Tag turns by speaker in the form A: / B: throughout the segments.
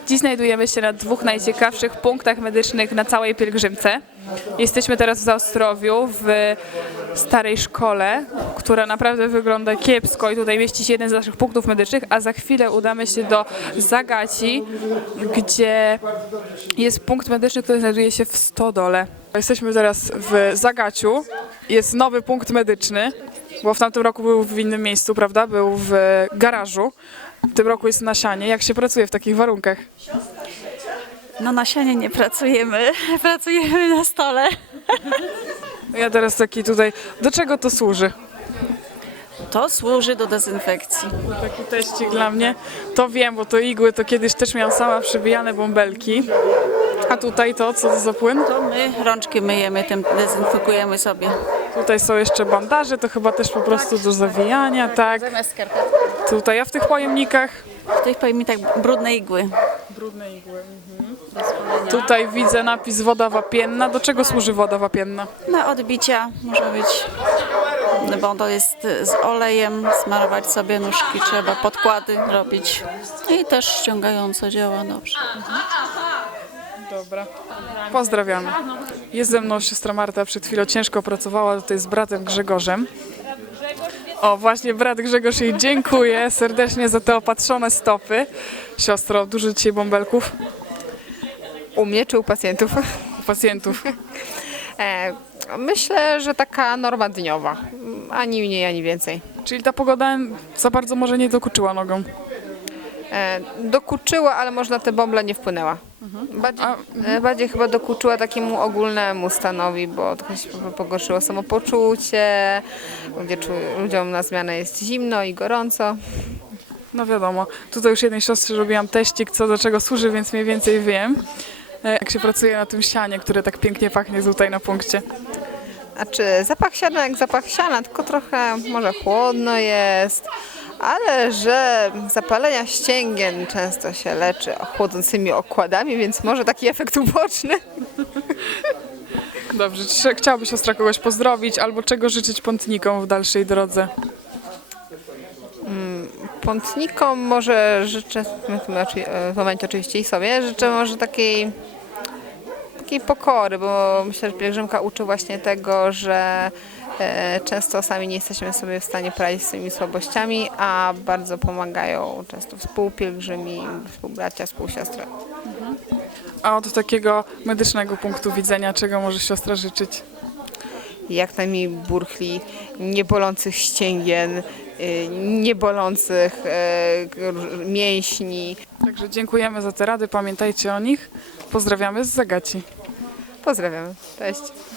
A: Dziś znajdujemy się na dwóch najciekawszych punktach medycznych na całej pielgrzymce. Jesteśmy teraz w Zaostrowiu, w starej szkole, która naprawdę wygląda kiepsko i tutaj mieści się jeden z naszych punktów medycznych, a za chwilę udamy się do Zagaci, gdzie jest punkt medyczny, który znajduje się w stodole. Jesteśmy teraz w Zagaciu, jest nowy punkt medyczny, bo w tamtym roku był w innym miejscu, prawda? Był w garażu. W tym roku jest na sianie. Jak się pracuje w takich warunkach?
B: No na sianie nie pracujemy, pracujemy na stole.
A: Ja teraz taki tutaj, do czego to służy?
B: To służy do dezynfekcji.
A: Taki teścik dla mnie. To wiem, bo to igły, to kiedyś też miałam sama przybijane bąbelki. A tutaj to, co to za płyn?
B: To my rączki myjemy, tym dezynfekujemy sobie.
A: Tutaj są jeszcze bandaże, to chyba też po prostu do zawijania, tak?
B: Zamiast skarpet.
A: Tutaj, a w tych pojemnikach?
B: W tych pojemnikach brudne igły.
A: Brudne igły. Tutaj widzę napis woda wapienna. Do czego służy woda wapienna?
B: Na odbicia może być, no bo to jest z olejem, smarować sobie nóżki trzeba, podkłady robić. I też ściągająco działa dobrze.
A: Dobra. Pozdrawiamy. Jest ze mną siostra Marta, przed chwilą ciężko pracowała tutaj z bratem Grzegorzem. O, właśnie brat Grzegorz jej dziękuję serdecznie za te opatrzone stopy. Siostro, dużo dzisiaj bąbelków
C: U mnie czy u pacjentów?
A: u pacjentów.
C: Myślę, że taka norma dniowa. Ani mniej, ani więcej.
A: Czyli ta pogoda za bardzo może nie dokuczyła nogą.
C: Dokuczyła, ale może na te bąble nie wpłynęła. Bardziej chyba dokuczyła takiemu ogólnemu stanowi, bo trochę się pogorszyło samopoczucie, ludziom na zmianę jest zimno i gorąco.
A: No wiadomo, tutaj już jednej siostrze robiłam teścik, co do czego służy, więc mniej więcej wiem. Jak się pracuje na tym sianie, które tak pięknie pachnie tutaj na punkcie.
C: A czy zapach siana jak zapach siana, tylko trochę może chłodno jest, ale że zapalenia ścięgien często się leczy chłodzącymi okładami, więc może taki efekt uboczny.
A: Dobrze, czy chciałaby siostra kogoś pozdrowić albo czego życzyć pątnikom w dalszej drodze?
C: Pątnikom może życzę, w momencie oczywiście i sobie, życzę może takiej pokory, bo myślę, że pielgrzymka uczy właśnie tego, że często sami nie jesteśmy sobie w stanie poradzić z tymi słabościami, a bardzo pomagają często współpielgrzymi, współbracia, współsiostry.
A: A od takiego medycznego punktu widzenia, czego może siostra życzyć?
C: Jak najmniej burchli, niebolących ścięgien, niebolących mięśni.
A: Także dziękujemy za te rady, pamiętajcie o nich. Pozdrawiamy z Zagaci.
C: Pozdrawiam. Cześć.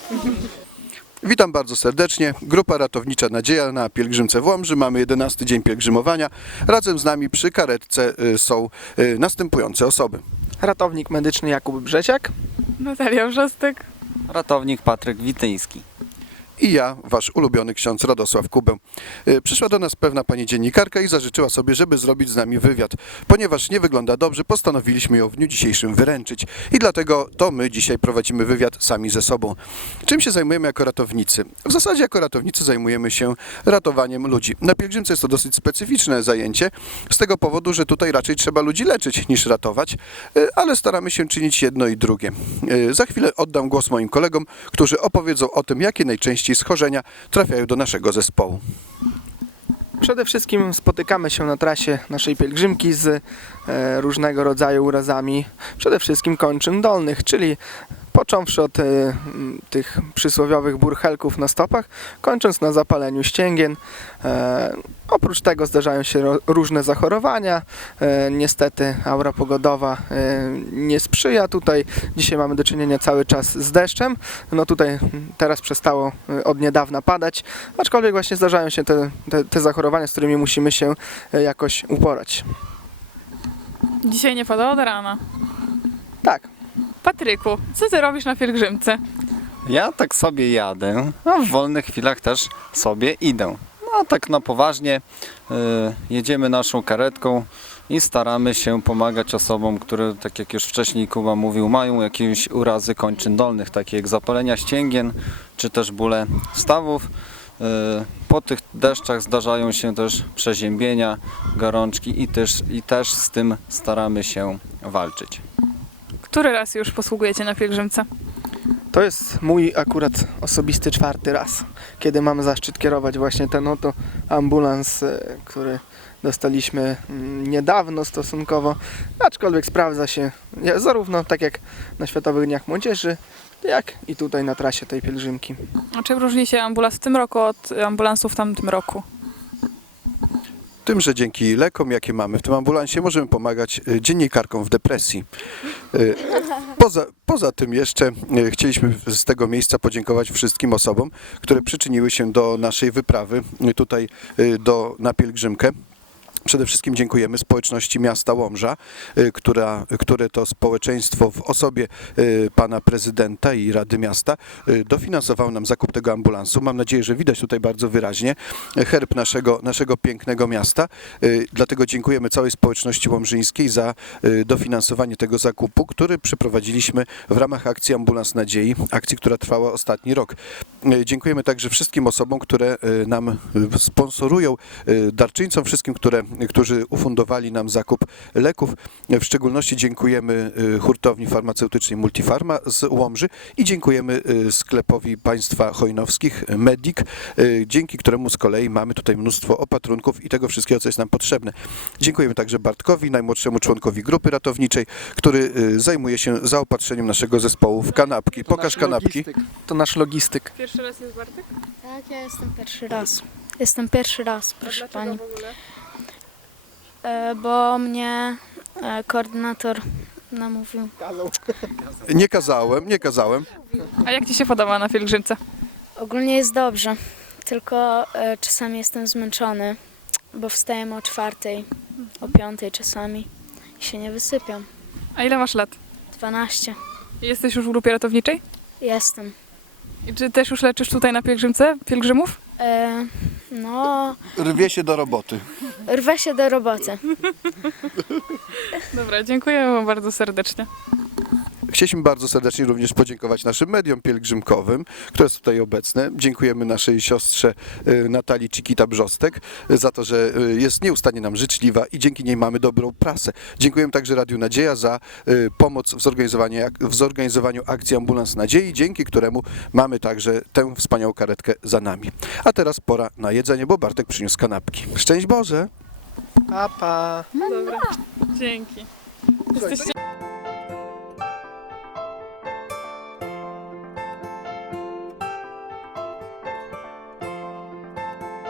D: Witam bardzo serdecznie. Grupa ratownicza Nadzieja na pielgrzymce w Łomży. Mamy 11 dzień pielgrzymowania. Razem z nami przy karetce są następujące osoby.
E: Ratownik medyczny Jakub Brzeciak.
A: Natalia Wrzostek.
F: Ratownik Patryk Wityński.
D: I ja, wasz ulubiony ksiądz Radosław Kubę. Przyszła do nas pewna pani dziennikarka i zażyczyła sobie, żeby zrobić z nami wywiad. Ponieważ nie wygląda dobrze, postanowiliśmy ją w dniu dzisiejszym wyręczyć. I dlatego to my dzisiaj prowadzimy wywiad sami ze sobą. Czym się zajmujemy jako ratownicy? W zasadzie jako ratownicy zajmujemy się ratowaniem ludzi. Na pielgrzymce jest to dosyć specyficzne zajęcie, z tego powodu, że tutaj raczej trzeba ludzi leczyć niż ratować, ale staramy się czynić jedno i drugie. Za chwilę oddam głos moim kolegom, którzy opowiedzą o tym, jakie najczęściej schorzenia trafiają do naszego zespołu.
E: Przede wszystkim spotykamy się na trasie naszej pielgrzymki z różnego rodzaju urazami, przede wszystkim kończyn dolnych, czyli począwszy od tych przysłowiowych burchelków na stopach, kończąc na zapaleniu ścięgien. Oprócz tego zdarzają się różne zachorowania. Niestety aura pogodowa nie sprzyja tutaj. Dzisiaj mamy do czynienia cały czas z deszczem. No tutaj teraz przestało od niedawna padać, aczkolwiek właśnie zdarzają się te zachorowania, z którymi musimy się jakoś uporać.
A: Dzisiaj nie pada od rana.
E: Tak.
A: Patryku, co ty robisz na pielgrzymce?
F: Ja tak sobie jadę, a w wolnych chwilach też sobie idę. No tak na poważnie jedziemy naszą karetką i staramy się pomagać osobom, które, tak jak już wcześniej Kuba mówił, mają jakieś urazy kończyn dolnych, takie jak zapalenia ścięgien, czy też bóle stawów. Po tych deszczach zdarzają się też przeziębienia, gorączki i też z tym staramy się walczyć.
A: Który raz już posługujecie na pielgrzymce?
E: To jest mój akurat osobisty 4. raz, kiedy mam zaszczyt kierować właśnie ten oto ambulans, który dostaliśmy niedawno stosunkowo, aczkolwiek sprawdza się zarówno tak jak na Światowych Dniach Młodzieży, jak i tutaj na trasie tej pielgrzymki.
A: A czym różni się ambulans w tym roku od ambulansu w tamtym roku?
D: Tym, że dzięki lekom, jakie mamy w tym ambulansie, możemy pomagać dziennikarkom w depresji. Poza tym jeszcze chcieliśmy z tego miejsca podziękować wszystkim osobom, które przyczyniły się do naszej wyprawy tutaj na pielgrzymkę. Przede wszystkim dziękujemy społeczności miasta Łomża, które to społeczeństwo w osobie pana prezydenta i Rady Miasta dofinansowało nam zakup tego ambulansu. Mam nadzieję, że widać tutaj bardzo wyraźnie herb naszego pięknego miasta. Dlatego dziękujemy całej społeczności łomżyńskiej za dofinansowanie tego zakupu, który przeprowadziliśmy w ramach akcji Ambulans Nadziei, akcji, która trwała ostatni rok. Dziękujemy także wszystkim osobom, które nam sponsorują, darczyńcom, wszystkim, którzy ufundowali nam zakup leków. W szczególności dziękujemy hurtowni farmaceutycznej Multifarma z Łomży i dziękujemy sklepowi państwa hojnowskich Medic, dzięki któremu z kolei mamy tutaj mnóstwo opatrunków i tego wszystkiego, co jest nam potrzebne. Dziękujemy także Bartkowi, najmłodszemu członkowi grupy ratowniczej, który zajmuje się zaopatrzeniem naszego zespołu w kanapki. Pokaż kanapki.
E: To nasz logistyk.
A: Pierwszy raz jest Bartek?
G: Tak, ja jestem pierwszy raz. Jestem pierwszy raz, proszę pani.
A: w ogóle?
G: Bo mnie koordynator namówił.
D: Nie kazałem.
A: A jak ci się podoba na pielgrzymce?
G: Ogólnie jest dobrze, tylko czasami jestem zmęczony, bo wstajemy o 4, o 5 czasami i się nie wysypiam.
A: A ile masz lat?
G: 12.
A: Jesteś już w grupie ratowniczej?
G: Jestem.
A: I czy też już leczysz tutaj na pielgrzymce pielgrzymów?
G: No,
D: Rwie się do roboty.
G: rwę się do roboty.
A: Dobra, dziękuję wam bardzo serdecznie.
D: Chcieliśmy bardzo serdecznie również podziękować naszym mediom pielgrzymkowym, które są tutaj obecne. Dziękujemy naszej siostrze Natalii Cikita-Brzostek za to, że jest nieustannie nam życzliwa i dzięki niej mamy dobrą prasę. Dziękujemy także Radiu Nadzieja za pomoc w zorganizowaniu akcji Ambulans Nadziei, dzięki któremu mamy także tę wspaniałą karetkę za nami. A teraz pora na jedzenie, bo Bartek przyniósł kanapki. Szczęść Boże!
E: Pa, pa.
A: Dobra, dzięki. Jesteście...